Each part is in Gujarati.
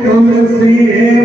तो सिए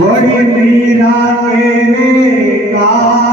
વળી મીરા એને કાજ